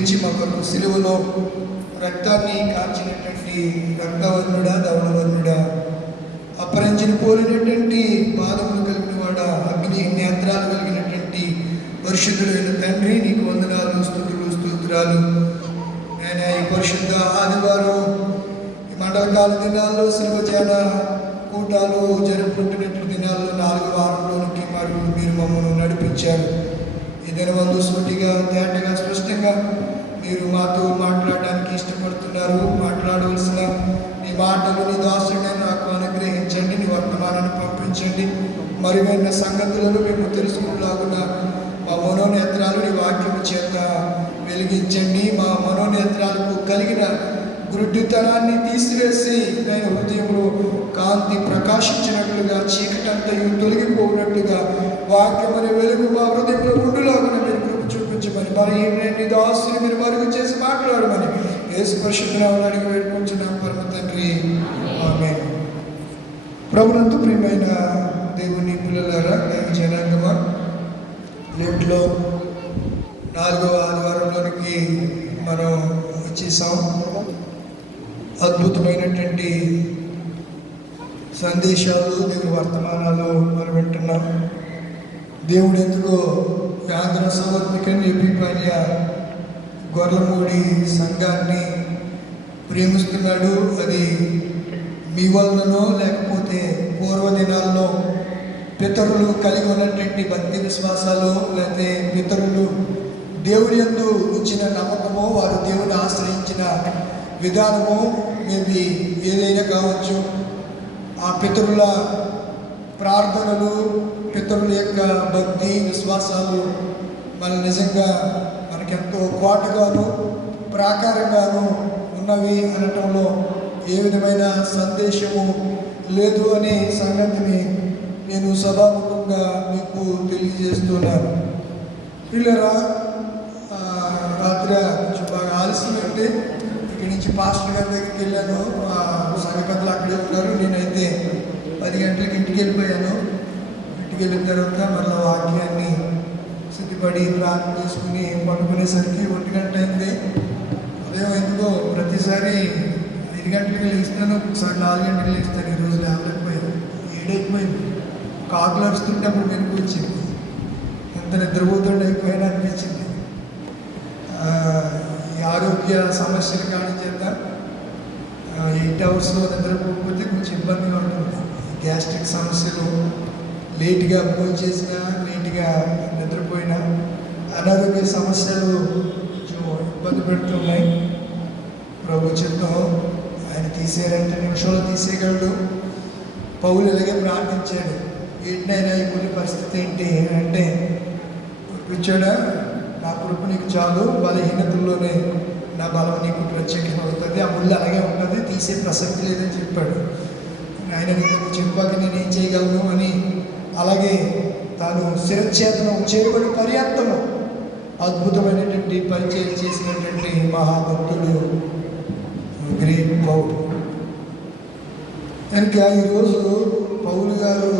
ప్రేమించి మా కొరకు సిలువలో రక్తాన్ని కార్చినటువంటి రక్తవర్ణుడా, ధవళవర్ణుడా, అపరంజిని పోలినటువంటి పాదములు కలిగిన వాడా, అగ్ని నేత్రాలు కలిగినటువంటి పరిశుద్ధుడైన తండ్రి, నీకు వందనాలు, స్తుతులు, స్తోత్రాలు. నేను ఈ పరిశుద్ధ ఆదివారం ఈ మండలకాల దినాల్లో శిల్వజాన కూటాలు జరుపుకుంటున్నటువంటి దినాల్లో 4వ వారంలోనికి మరియు మీరు మమ్మల్ని నడిపించారు. ఈ దినవందు సూటిగా, తేటగా, స్పష్టంగా మీరు మాతో మాట్లాడడానికి ఇష్టపడుతున్నారు. మాట్లాడవలసిన నీ మాటలు నీ దాసుడిని నాకు అనుగ్రహించండి. నీ వర్తమానాన్ని పంపించండి. మరుగైన సంగతులను మేము తెలుసుకునేలాగున మా మనోనేత్రాలు నీ వాక్యము చేత వెలిగించండి. మా మనోనేత్రాలకు కలిగిన గుడ్డితనాన్ని తీసివేసి నేను హృదయంలో కాంతి ప్రకాశించినట్లుగా, చీకటంతయు తొలగిపోయినట్లుగా వాక్యమని వెలుగు మా హృదయంలో ఉండులాగా మీరు కృప చూపించమని, బలహీనని దాసుని మీరు మరుగు చేసి మాట్లాడమని యేసు పరిశుద్ధ నామమున అడిగి వేడుకుంటున్నాం పరమ తండ్రి, ఆమేన్. ప్రభునందు ప్రియమైన దేవుని పిల్లలారా, దైవ జనాంగమా, లెంట్లో 4వ ఆదివారంలోనికి మనం వచ్చేసాం. అద్భుతమైనటువంటి సందేశాలు, దేవుని వర్తమానాలు మనం వింటున్నాం. దేవుడు ఎందుకో ఆంధ్ర సమర్పికని ఎపిపాన్య గొర్లమూడి సంఘాన్ని ప్రేమిస్తున్నాడు. అది మీ వలననో లేకపోతే పూర్వదినాల్లో పితరులు కలిగి ఉన్నటువంటి భక్తి విశ్వాసాలు, లేకపోతే పితరులు దేవుని యందు ఉంచిన నమ్మకమో, వారు దేవుని ఆశ్రయించిన విధానము, మేబీ ఏదైనా కావచ్చు. ఆ పితరుల ప్రార్థనలు, పితరుల యొక్క భక్తి విశ్వాసాలు మన నిజంగా మనకెంతో కోటగాను ప్రాకారంగాను ఉన్నవి అనటంలో ఏ విధమైన సందేశము లేదు అనే సంగతిని నేను సభాముఖంగా మీకు తెలియజేస్తున్నాను. పిల్లరా, రాత్రి కొంచెం బాగా ఆలస్యమైంది. ఇక్కడి నుంచి పాస్టర్ గారి దగ్గరికి వెళ్ళాను. సంఘ పెద్దలు అక్కడే ఉన్నారు. నేనైతే 10 గంటలకు ఇంటికి వెళ్ళిపోయాను. ఇంటికి వెళ్ళిన తర్వాత మళ్ళీ వాక్యాన్ని సిద్ధిపడి ప్రార్థన చేసుకుని పడుకునేసరికి 1 గంట అయింది. ఉదయం ఎందుకో ప్రతిసారి 5 గంటలకు లేస్తాను, ఒకసారి 4 గంటలకు లేస్తాను. ఈరోజు లేవలేకపోయాను. 7 అయిపోయింది. కాకులు అరుస్తుంటే అప్పుడు వెనుక వచ్చింది. ఎంత నిద్రపోతుండే అయిపోయాను అనిపించింది. ఈ ఆరోగ్య సమస్యలు కారణం చేత 8 అవర్స్లో నిద్రపోకపోతే కొంచెం ఇబ్బందిగా ఉంటుంది. గ్యాస్ట్రిక్ సమస్యలు, లేట్గా భోజనం చేసినా, లేట్గా నిద్రపోయినా అనారోగ్య సమస్యలు కొంచెం ఇబ్బంది పెడుతున్నాయి. ప్రభు చిత్తం ఆయన తీసేయాలంటే నిమిషంలో తీసేయగలడు. పౌలు ఇలాగే ప్రార్థించాడు, ఏంటైనా ఈ కొన్ని పరిస్థితి ఏంటి అంటే, కూర్చోడా, నా కృప నీకు చాలు, బలహీనతల్లోనే నా బలం నీకు ప్రత్యేకమవుతుంది. ఆ ముళ్ళు అలాగే ఉంటుంది, తీసే ప్రసక్తి లేదని చెప్పాడు. ఆయన నీకు చెప్పాక నేను ఏం చేయగలను అని, అలాగే తాను శిరచ్ఛేదనం చేయబడి పర్యాప్తము అద్భుతమైనటువంటి పరిచయం చేసినటువంటి మహాభక్తుడు గ్రేట్ పౌలు. కనుక ఈరోజు పౌలు గారు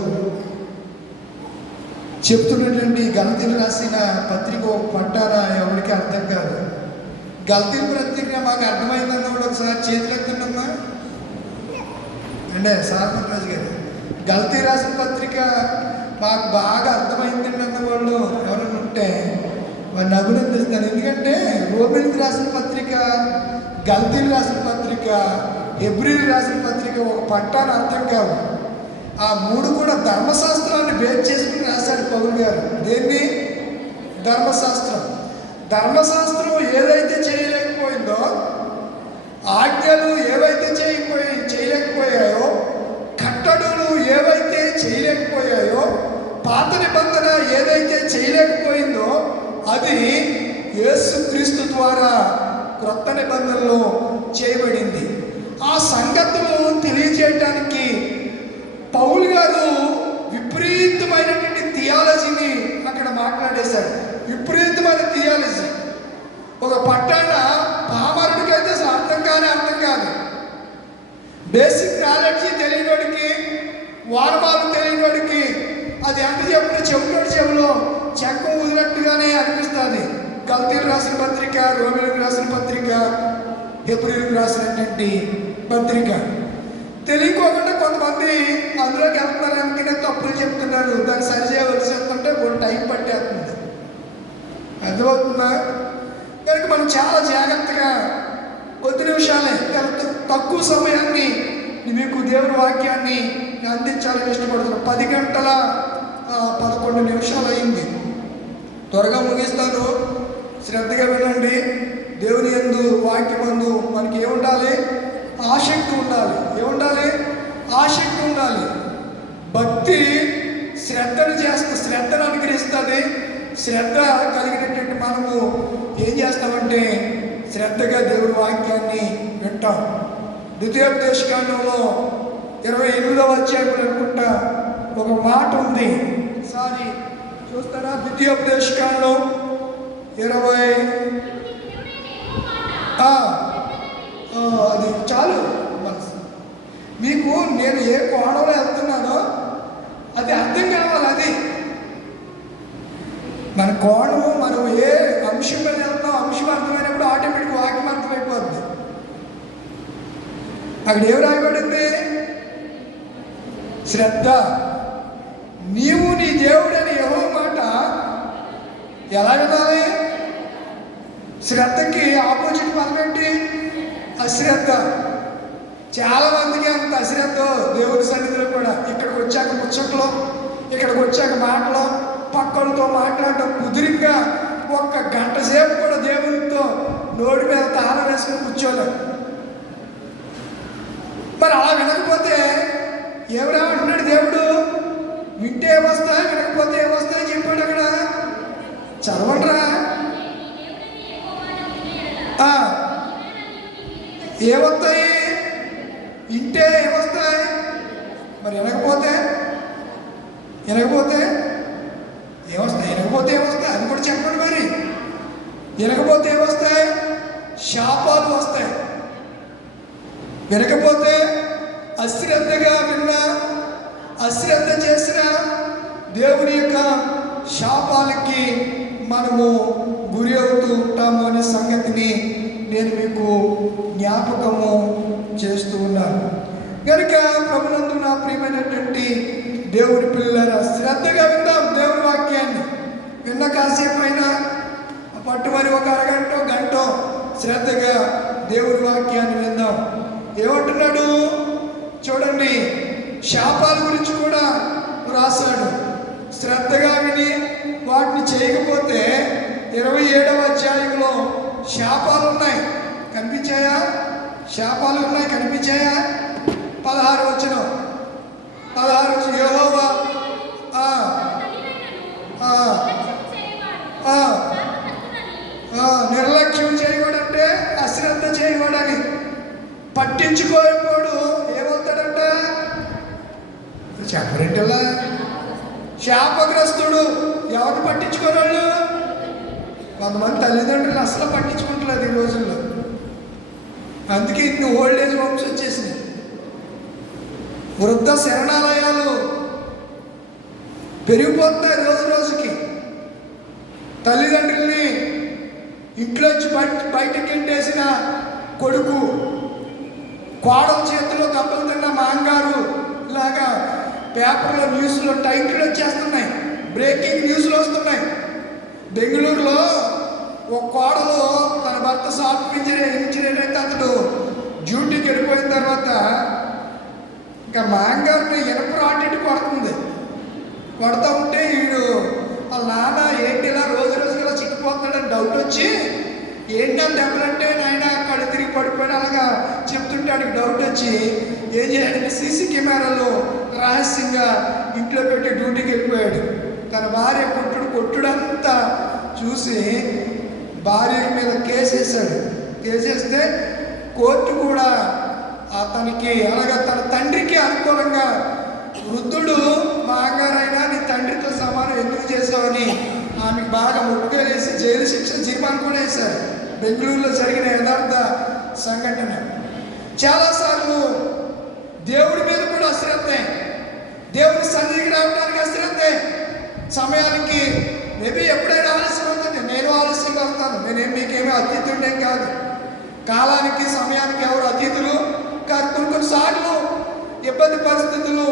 చెప్తున్నటువంటి గలతీలు రాసిన పత్రిక పట్టారా ఎవరికి అర్థం కాదు. గలతీల పత్రిక మాకు అర్థమైందన్న కూడా ఒకసారి చేతులు ఎత్తుండమ్మా అంటే సార్పరాజు గారు. గలతీ రాసిన పత్రిక మాకు బాగా అర్థమైందండి అన్న వాళ్ళు ఎవరైనా ఉంటే వాడిని అభినందిస్తారు. ఎందుకంటే రోమిలికి రాసిన పత్రిక, గలతీలు రాసిన పత్రిక, హెబ్రీలు రాసిన పత్రిక ఒక పట్టాన్ని అర్థం కాదు. ఆ 3 కూడా ధర్మశాస్త్రాన్ని బేస్ చేసుకుని రాశాడు పౌలు గారు. దేన్ని? ధర్మశాస్త్రం. ధర్మశాస్త్రం ఏదైతే చేయలేకపోయిందో, ఆజ్ఞలు ఏవైతే చేయలేకపోయాయో, కట్టడలు ఏవైతే చేయలేకపోయాయో, పాత నిబంధన ఏదైతే చేయలేకపోయిందో అది యేసుక్రీస్తు ద్వారా క్రొత్త నిబంధనలో చేయబడింది. ఆ సంగతులు తెలియజేయటానికి పౌలు గారు విపరీతమైనటువంటి థియాలజీని అక్కడ మాట్లాడేశాడు. విపరీతమైన థియాలజీ. ఒక పట్టాన పామరుడికైతే అసలు అర్థం కాదు. బేసిక్ నాలెడ్జ్ తెలియనోడికి, వారమాలు తెలియనోడికి అది ఎంత చెప్పిన చెవిటోడి చెవిలో చెక్క ఊదినట్టుగానే అనిపిస్తుంది. గల్తీయులకు రాసిన పత్రిక, రోమీయులకు రాసిన పత్రిక, హెబ్రీయులకు రాసినటువంటి పత్రిక. తెలియకోకుండా కొంతమంది అందులోకి వెళ్తున్నారనుకునే తప్పులు చెప్తున్నారు. దాన్ని సరిచేయవలసి వస్తుంటే టైం పట్టేస్తుంది. అర్థమవుతుందా? కనుక మనం చాలా జాగ్రత్తగా 10 నిమిషాలే తక్కువ సమయాన్ని మీకు దేవుని వాక్యాన్ని అందించాలని ఇష్టపడుతున్నాను. 10 గంటల 11 నిమిషాలు అయింది. త్వరగా ముగిస్తాను, శ్రద్ధగా వినండి. దేవుని యందు వాక్యమందు మనకి ఏముండాలి? ఆసక్తి ఉండాలి. ఏముండాలి? ఆసక్తి ఉండాలి. భక్తి శ్రద్ధను చేస్తుంది, శ్రద్ధను అనుగ్రహిస్తుంది. శ్రద్ధ కలిగినటువంటి మనము ఏం చేస్తామంటే శ్రద్ధగా దేవుని వాక్యాన్ని వింటాం. ద్వితీయోపదేశకాండంలో 28వ అధ్యాయం అనుకుంటా ఒక మాట ఉంది. ఒకసారి చూస్తారా? ద్వితీయోపదేశకాండం 20 అది చాలు. మీకు నేను ఏ కోణంలో వెళ్తున్నానో అది అర్థం కావాలి. అది మన కోణము, మనం ఏ అంశం మీద వెళ్తాం, అంశం అర్థమైనప్పుడు ఆటోమేటిక్ వాక్యం అర్థమైపోద్ది. అక్కడ ఏం రాయబడింది? శ్రద్ధ. నీవు నీ దేవుడని యెహోవా మాట ఎలా వినాలి? శ్రద్ధకి ఆపోజిట్ పదం ఏంటి? అశ్రద్ధ. చాలా మందికి అంత అశ్రద్ధ దేవుని సన్నిధిలో కూడా. ఇక్కడికి వచ్చాక ముచ్చట్లో, ఇక్కడికి వచ్చాక మాటలో, పక్కలతో మాట్లాడటం కుదిరిగా 1 గంట సేపు కూడా దేవునితో నోటి మీద తాళం వేసుకుని కూర్చోలేం. మరి అలా వినకపోతే ఎవరేమంటున్నాడు దేవుడు? వింటే ఏమొస్తాయి, వినకపోతే ఏమొస్తాయి చెప్పాడు అక్కడ. చదవండిరా. ఏమొస్తాయి? వింటే ఏమొస్తాయి? మరి వినకపోతే ఏమొస్తాయి? వినకపోతే ఏమొస్తాయి? అది కూడా చెప్పండి. మరి వినకపోతే ఏమొస్తాయి? శాపాలు వస్తాయి. వినకపోతే అశ్రద్ధగా విన్నా, అశ్రద్ధ చేసిన దేవుని యొక్క శాపాలకి మనము గురి అవుతూ ఉంటాము అనే సంగతిని నేను మీకు జ్ఞాపకము చేస్తూ ఉన్నాను. కనుక ప్రభునందు నా ప్రియమైనటువంటి దేవుని పిల్లల శ్రద్ధగా విందాం దేవుని వాక్యాన్ని. విన్న కాసేపు అయినా పట్టుమని 1 అరగంట, గంట శ్రద్ధగా దేవుని వాక్యాన్ని విందాం. ఏమంటున్నాడు చూడండి. శాపాల గురించి కూడా రాశాడు. శ్రద్ధగా విని వాటిని చేయకపోతే 27వ అధ్యాయంలో శాపాలు ఉన్నాయి. కనిపించాయా? శాపాలు ఉన్నాయి, కనిపించాయా? 16 వచనం. యెహోవా నిర్లక్ష్యం చేయకూడంటే అశ్రద్ధ చేయకూడని. పట్టించుకోకపోడు ఏమవుతాడంట? చెప్పరేంటలా? శాపగ్రస్తుడు. ఎవరు పట్టించుకోవాళ్ళు? కొంతమంది తల్లిదండ్రులు అసలు పట్టించుకుంటలేదు ఈ రోజుల్లో. అందుకే ఇన్ని ఓల్డేజ్ హోమ్స్ వచ్చేసినాయి. వృద్ధ శరణాలయాలు పెరిగిపోతున్నాయి రోజు రోజుకి. తల్లిదండ్రుల్ని ఇంట్లోంచి బయటకి ఎంటేసిన కొడుకు, కోడల చేతిలో దెబ్బలు తిన్న మాంగారు ఇలాగా పేపర్లో, న్యూస్లో టైటిల్ వచ్చేస్తున్నాయి. బ్రేకింగ్ న్యూస్లు వస్తున్నాయి. బెంగళూరులో ఒక కోడలు తన భర్త సాఫ్ట్వేర్ ఇంజనీర్ అయితే అతడు డ్యూటీకి వెళ్ళిపోయిన తర్వాత ఇంకా మాంగారిని ఇనప రాటి కొడుతుంది. కొడతా ఉంటే వీడు వాళ్ళ నాన్న ఏంటి ఇలా రోజు ఇలా చిక్కిపోతున్నాడని డౌట్ వచ్చి ఏంటని దెబ్బలంటే నాయన అక్కడ తిరిగి పడిపోయిన అలాగా చెప్తుంటే డౌట్ వచ్చి ఏం చేయాలంటే సీసీ కెమెరాలో రహస్యంగా ఇంట్లో పెట్టి డ్యూటీకి వెళ్ళిపోయాడు. తన భార్య కొట్టుడంతా చూసి భార్య మీద కేసేసాడు. కేసేస్తే కోర్టు కూడా అతనికి అలాగా తన తండ్రికి అనుకూలంగా వృద్ధుడు మా అమ్మగారైనా నీ తండ్రితో సమానం ఎందుకు చేసావని ఆమెకు బాగా ముట్టుగా వేసి జైలు శిక్ష జీవాన్ని కూడా వేశారు. బెంగళూరులో జరిగిన యథార్థ సంఘటన. చాలాసార్లు దేవుడి మీద కూడా అశ్రద్ధే, దేవుని సన్నిధికి రావడానికి అశ్రద్ధే, సమయానికి మేబీ ఎప్పుడైనా ఆలస్యం అవుతుంది, నేను ఆలస్యంగా వస్తాను. మీకేమీ అతీతుండేం కాదు. కాలానికి సమయానికి ఎవరు అతీతులు కాదు. కొన్నిసార్లు ఇబ్బంది పరిస్థితులు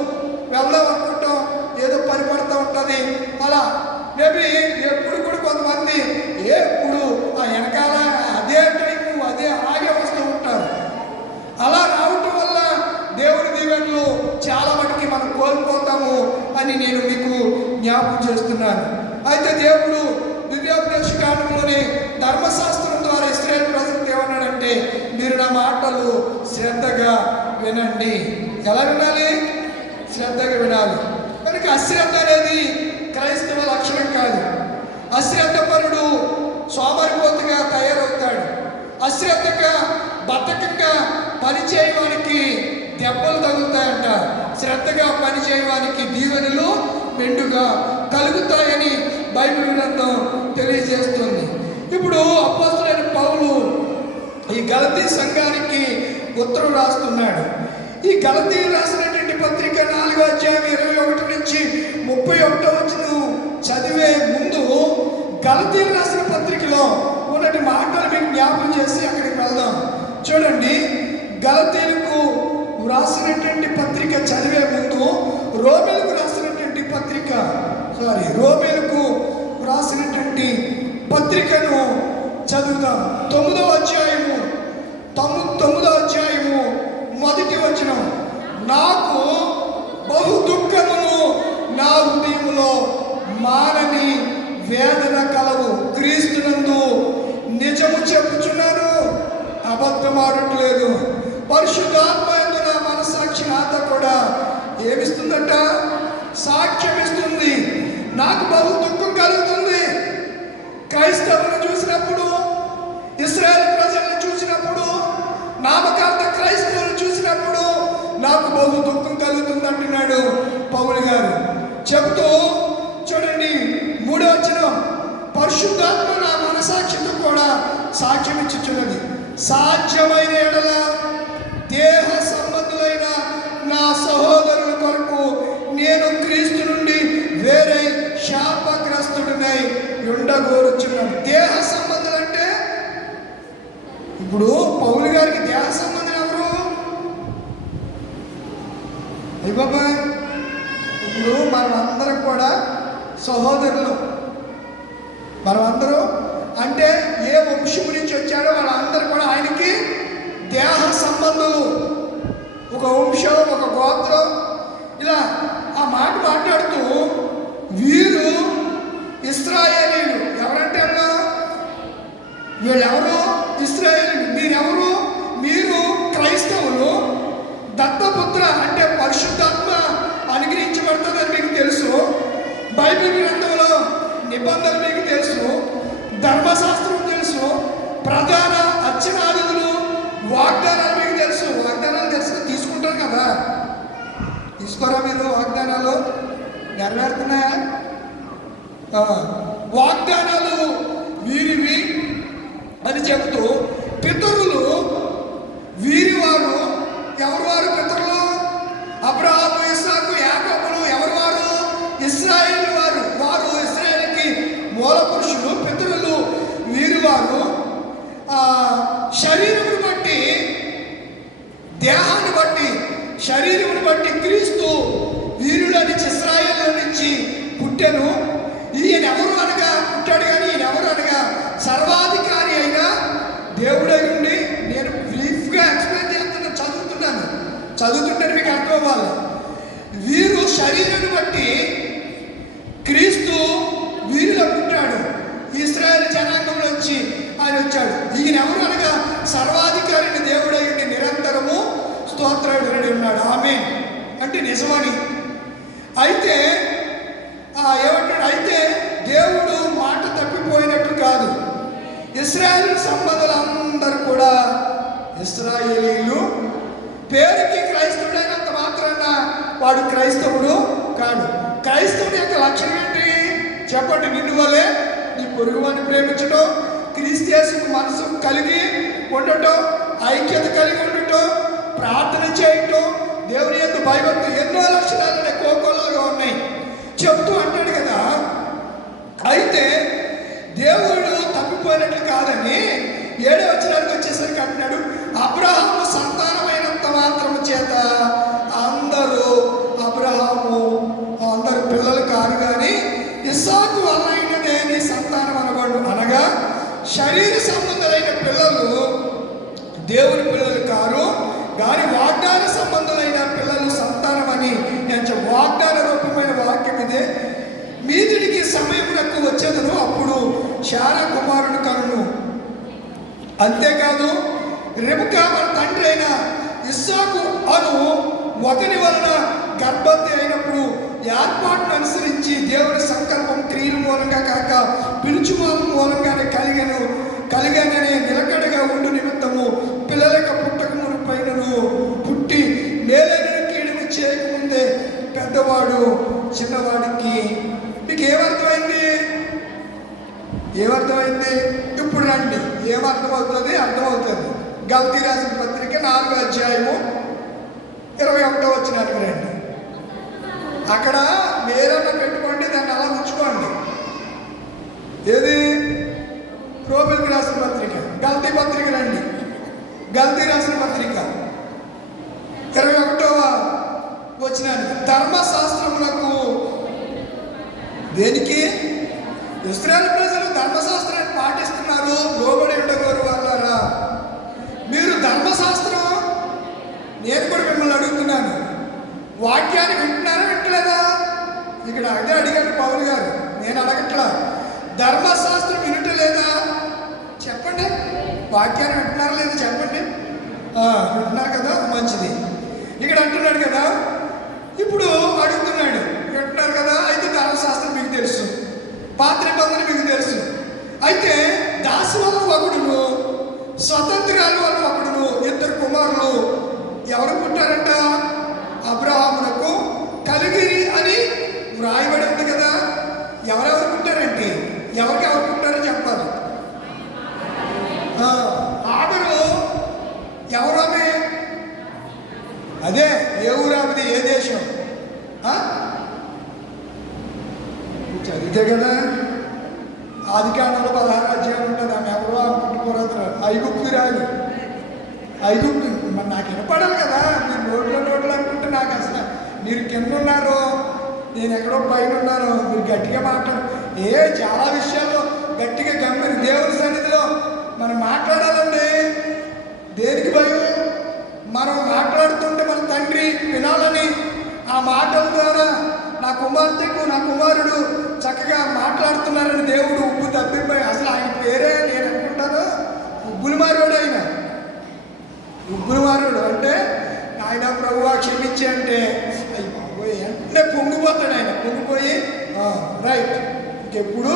వెళ్దాం అనుకుంటాం, ఏదో పని పడుతూ ఉంటుంది. అలా మేబీ ఎప్పుడు కూడా కొంతమంది ఎప్పుడు ఆ వెనకాల అదే టైము అలాగే వస్తూ ఉంటారు. అలా రావటం వల్ల దేవుని దీవెనలు చాలా మటుకి మనం కోల్పోతాము అని నేను మీకు జ్ఞాపకం చేస్తున్నాను. అయితే దేవుడు ద్వితీయోపదేశ కాండంలోని ధర్మశాస్త్రం ద్వారా ఇశ్రాయేలు ప్రజలకు ఏమన్నాడంటే, మీరు నా మాటలు శ్రద్ధగా వినండి. ఎలా వినాలి? శ్రద్ధగా వినాలి. కనుక అశ్రద్ధ అనేది క్రైస్తవ లక్షణం కాదు. అశ్రద్ధపరుడు సోమరిపోతుగా తయారవుతాడు. అశ్రద్ధగా బద్ధకంగా పనిచేయడానికి దెబ్బలు తగులుతాయంట. శ్రద్ధగా పనిచేయడానికి దీవెనలు మెండుగా కలుగుతాయని బైబిల్ గ్రంథం తెలియజేస్తుంది. ఇప్పుడు అపోస్తలుడైన పౌలు ఈ గలతీ సంఘానికి ఉత్తరం రాస్తున్నాడు. ఈ గలతీ రాసినటువంటి పత్రిక 4వ అధ్యాయం 21 నుంచి 31 వచనం చదివే ముందు గలతీలు రాసిన పత్రికలో ఉన్నటి మాటలు మీకు జ్ఞాపకం చేసి అక్కడికి వెళ్దాం. చూడండి, గలతీలకు రాసినటువంటి పత్రిక చదివే ముందు రోమేలకు రాసినటువంటి పత్రికను చదువుతాం. 9వ అధ్యాయము మొదటి వచనం, నాకు బహు దుఃఖమును నా హృదయములో మానని వేదన కలవు. క్రీస్తునందు నిజము చెప్పుచున్నాను, అబద్ధమాడట్లేదు. పరిశుద్ధాత్మ యందు నా మనస్సాక్షి నాతో కూడా ఏమిస్తుందట? సాక్ష్యం ఇస్తుంది. నాకు బహు దుఃఖం కలుగుతుంది. క్రైస్తవులను చూసినప్పుడు, ఇశ్రాయేలు ప్రజలను చూసినప్పుడు, నామకార్థ క్రైస్తవులను చూసినప్పుడు నాకు బహు దుఃఖం కలుగుతుంది అంటున్నాడు పౌలు గారు చెబుతూ. చూడండి 3వ వచనం, పరిశుద్ధాత్మ నా మనసాక్షితో కూడా సాక్ష్యం ఇచ్చుచున్నది. సాధ్యమైన ఎడల దేహ సంబంధులైన నా సహోదరుల కొరకు నేను క్రీస్తు నుండి వేరే శాపగ్రస్తుడినై ఉండగోరుచున్నాను. దేహ సంబంధులు అంటే ఇప్పుడు పౌలు గారికి దేహ సంబంధం ఎవరు? బాబాయ్, ఇప్పుడు మనమందరం కూడా సహోదరులు. మనమందరూ అంటే ఏ వంశం నుంచి వచ్చాడో వాళ్ళందరూ కూడా ఆయనకి దేహ సంబంధులు. ఒక వంశం, ఒక గోత్రం, ఇలా ఆ మాట మాట్లాడుతూ వీరు ఇశ్రాయేలీయులు. ఎవరంటే అన్నా వీళ్ళెవరు? ఇశ్రాయేలీయులు. మీరెవరు? మీరు క్రైస్తవులు. దత్తపుత్ర అంటే పరిశుద్ధాత్మ అనుగ్రహించబడుతుందని మీకు తెలుసు. బైబిల్ గ్రంథంలో నిబంధనలు మీకు తెలుసు. ధర్మశాస్త్రం తెలుసు. ప్రధాన అర్చనాదులు, వాగ్దానాలు మీకు తెలుసు. వాగ్దానాలు తెలుసు, తీసుకుంటారు కదా. తీసుకోరా మీరు? వాగ్దానాలు నెరవేరుతున్నాయా? వాగ్దానాలు వీరివి అని చెబుతూ పితరులు వీరి వారు. ఎవరు వారు పితరులు? అబ్రహాము, ఇస్సాకు, యాకోబులు. ఎవరు వారు? ఇశ్రాయేలు వారు. వారు ఇశ్రాయేలుకి మూల పురుషులు. పితరులు వీరి వారు. శరీరమును బట్టి, దేహాన్ని బట్టి, శరీరమును బట్టి క్రీస్తు వీరుల నుంచి, ఇశ్రాయేలు నుంచి పుట్టెను. ఈయన ఎవరు అనగా పుట్టాడు, కానీ ఈయన ఎవరు అనగా సర్వాధికారి అయిన దేవుడై ఉండి. నేను బ్రీఫ్గా ఎక్స్ప్లెయిన్ చేస్తున్నాను, చదువుతుంటే మీకు అర్థం అవ్వాలి. వీరు శరీరాన్ని బట్టి క్రీస్తు వీరిలో పుట్టాడు. ఇశ్రాయేలు జనాంగంలో వచ్చి ఆయన వచ్చాడు. ఈయన ఎవరు అనగా సర్వాధికారిని దేవుడై ఉండి నిరంతరము స్తోత్రుడై ఉన్నాడు. ఆమేన్ అంటే నిజమని. అయితే ఏమంటాడు? అయితే దేవుడు మాట తప్పిపోయినట్లు కాదు. ఇశ్రాయేలు సంబంధులందరూ కూడా ఇశ్రాయేలీయులు. పేరుకి క్రైస్తవుడైనంత మాత్రాన వాడు క్రైస్తవుడు కాడు. క్రైస్తవుడి యొక్క లక్షణం ఏంటి చెప్పండి? నిన్ను వలె నీ పొరుగువాన్ని ప్రేమించడం, క్రీస్తు యేసుకు మనసు కలిగి ఉండటం, ఐక్యత కలిగి ఉండటం, ప్రార్థన చేయటం, దేవుని యందు భయభక్తి, ఎన్నో లక్షణాలు కోకొల్లలుగా ఉన్నాయి చెప్తూ అంటాడు కదా. అయితే దేవుడు తప్పిపోయినట్లు కాదని 7వ వచనానికి వచ్చేసరికి అంటున్నాడు, అబ్రహాము సంతానమైనంత మాత్రము చేత అందరూ పిల్లలు కాదు కానీ ఇస్సాకు వలనైనదే నీ సంతానం అనబడు. అనగా శరీర సంబంధులైన పిల్లలు దేవుని పిల్లలు కారు కానీ వాగ్దాన సంబంధులైన పిల్లలు సంతానం అని నేను వాగ్దాన రూపమైన వాక్యం ఇదే. మీదిడికి సమయమునకు వచ్చేదను, అప్పుడు శారా కుమారుడు కనును. అంతేకాదు రెబెకా మన తండ్రి అయిన ఇస్సాకు అను ఒకని వలన గర్భవతి అయినప్పుడు ఏర్పాటును అనుసరించి దేవుని సంకల్పం క్రియల మూలంగా కాక పిలుచు మూలంగానే కలిగాననే నిలకడగా ఉండు నిమిత్తము పిల్లలక పుట్టక మునుపైనను పుట్టి మేలైన కీడుని చేయకముందే పెద్దవాడు చిన్నవాడికి. మీకు ఏమర్థమైంది? ఇప్పుడు రండి, ఏమర్థమవుతుంది? అర్థమవుతుంది. గల్తీ రాసిన పత్రిక 4వ అధ్యాయము 21వ వచనానికి రండి. అక్కడ మేరన్న పెట్టుకోండి, దాన్ని అలా ఉంచుకోండి. ఏది? రోమిలికి రాసిన పత్రిక, గల్తీ పత్రిక రండి. గల్తీ రాసిన పత్రిక 21వ వచనానికి, ధర్మశాస్త్రములకు దేనికి? ఇశ్రాయేలు ప్రజలు ధర్మశాస్త్రాన్ని పాటిస్తున్నారు, లోబడి ఉండగోరు వాళ్ళారా? మీరు ధర్మశాస్త్రం, నేను కూడా మిమ్మల్ని అడుగుతున్నాను, వాక్యాన్ని వింటున్నారా వింటలేదా? ఇక్కడ అదే అడిగాడు పౌలు గారు, నేను అడగట్లా. ధర్మశాస్త్రం వినటలేదా? చెప్పండి. వాక్యాన్ని వింటున్నారా లేదా చెప్పండి. వింటున్నారు కదా, మంచిది. ఇక్కడ అంటున్నాడు కదా, ఇప్పుడు అడుగుతున్నాడు, వింటున్నారు కదా, అయితే ధర్మశాస్త్రం మీకు తెలుసు, పాత నిబంధన మీకు తెలుసు. అయితే దాసి వల్ల ఒకడును, స్వతంత్రాలు వల్ల ఒకడును, 2 కుమారులు ఎవరు పుట్టారంట? అబ్రహామునకు కలిగిరి అని వ్రాయబడి ఉంది కదా. ఎవరెవరు పుట్టారంటే ఎవరు పుట్టారో చెప్పాలి. ఆదరు ఎవరు? ఆమె అదే ఏ ఊరామిది, ఏ దేశం? చదివితే కదా, ఆదికాండంలో 16 అధ్యాయం ఉంటుంది. ఆమె ఎవరో పుట్టుకోరాదు, ఐగుప్తురాలు. మరి నాకు వినపడాలి కదా, మీరు నోట్లో అనుకుంటే నాకు అసలు మీరు కింద ఉన్నారో నేను ఎక్కడో పైన ఉన్నారో, మీరు గట్టిగా మాట్లాడు. చాలా విషయాల్లో గట్టిగా గంభీర దేవుని సన్నిధిలో మనం మాట్లాడాలండి. దేనికి భయం? మనం మాట్లాడుతుంటే మన తండ్రి వినాలని, ఆ మాటల ద్వారా నా కుమార్తెకు నా కుమారుడు చక్కగా మాట్లాడుతున్నారని దేవుడు ఉప్పు తప్పిపోయి, అసలు ఆయన పేరే నేను అనుకుంటాను ఉబ్బులు మారోడు. ఆయన ఉబ్బులు మారోడు అంటే ఆయన ప్రభువా క్షమించి అంటే వెంటనే పొంగిపోతాడు. ఆయన పొంగిపోయి రైట్, ఇంకెప్పుడు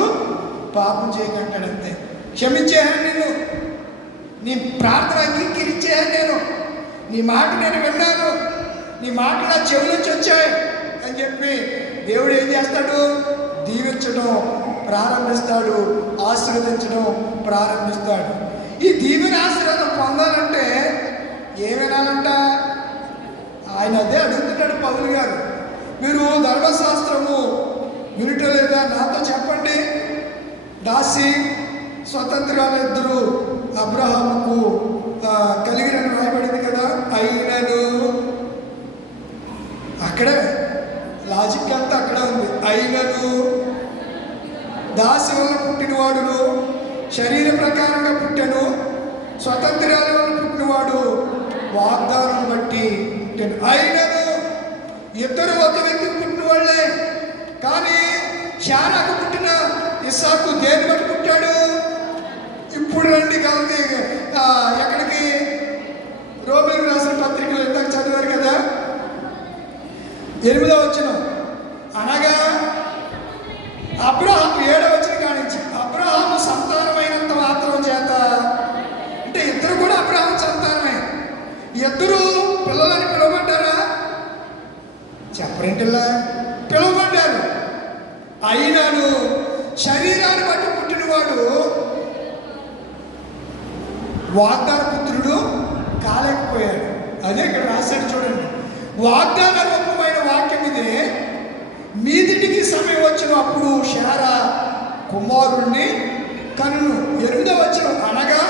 పాపం చేయకంటాడు. అంతే, క్షమించేయాను, నిన్ను నీ ప్రార్థన అంగీకరించేయాను, నేను నీ మాట నేను విన్నాను, నీ మాట నా చెవులోంచి వచ్చాయి అని చెప్పి దేవుడు ఏం చేస్తాడు? దీవించడం ప్రారంభిస్తాడు, ఆశీర్వదించడం ప్రారంభిస్తాడు. ఈ దీవెన ఆశీర్వాదం పొందాలంటే ఏం వినాలంట? ఆయన అదే అడుగుతున్నాడు పౌలు గారు, మీరు ధర్మశాస్త్రము వినటలేదా? నాతో చెప్పండి. దాసి స్వతంత్రాలు 2 అబ్రహాముకు కలిగినని రాయబడింది కదా. అయినను అక్కడే లాజిక్ అంతా అక్కడే ఉంది. అయినను దాసి వల్ల పుట్టినవాడును శరీర ప్రకారంగా పుట్టెను, స్వతంత్రాల వల్ల పుట్టినవాడు వాగ్దానం బట్టి పుట్టాను. అయినను ఇద్దరు ఒక వ్యక్తికి పుట్టిన వాళ్ళే, కానీ శారాకు పుట్టిన ఇస్సాకు దేని బట్టి పుట్టాడు? ఇప్పుడు రండి కాబట్టి ఎక్కడికి? రోమిలికి రాసిన పత్రికలు ఇందాక చదివారు కదా, 8వ వచనం. అనగా అబ్రహాము 7వ వచనం కానించి అబ్రహాము సంతానమైనంత మాత్రం చేత, అంటే ఇద్దరు కూడా అబ్రహాము సంతానమే. ఇద్దరు పిల్లలని పిలువబడ్డారా? చెప్పరేంటిలా? పిలువబడ్డారు. అయినను శరీరాన్ని బట్టి పుట్టినవాడు వాగ్దాన పుత్రుడు కాలేకపోయాడు. అదే ఇక్కడ రాశాడు చూడండి. వాగ్దాన రూపమైన వాక్యం ఇదే. మీదిటికి సమయం వచ్చినప్పుడు శారా కుమారుణ్ణి కనును. 8వ వచనం, అనగా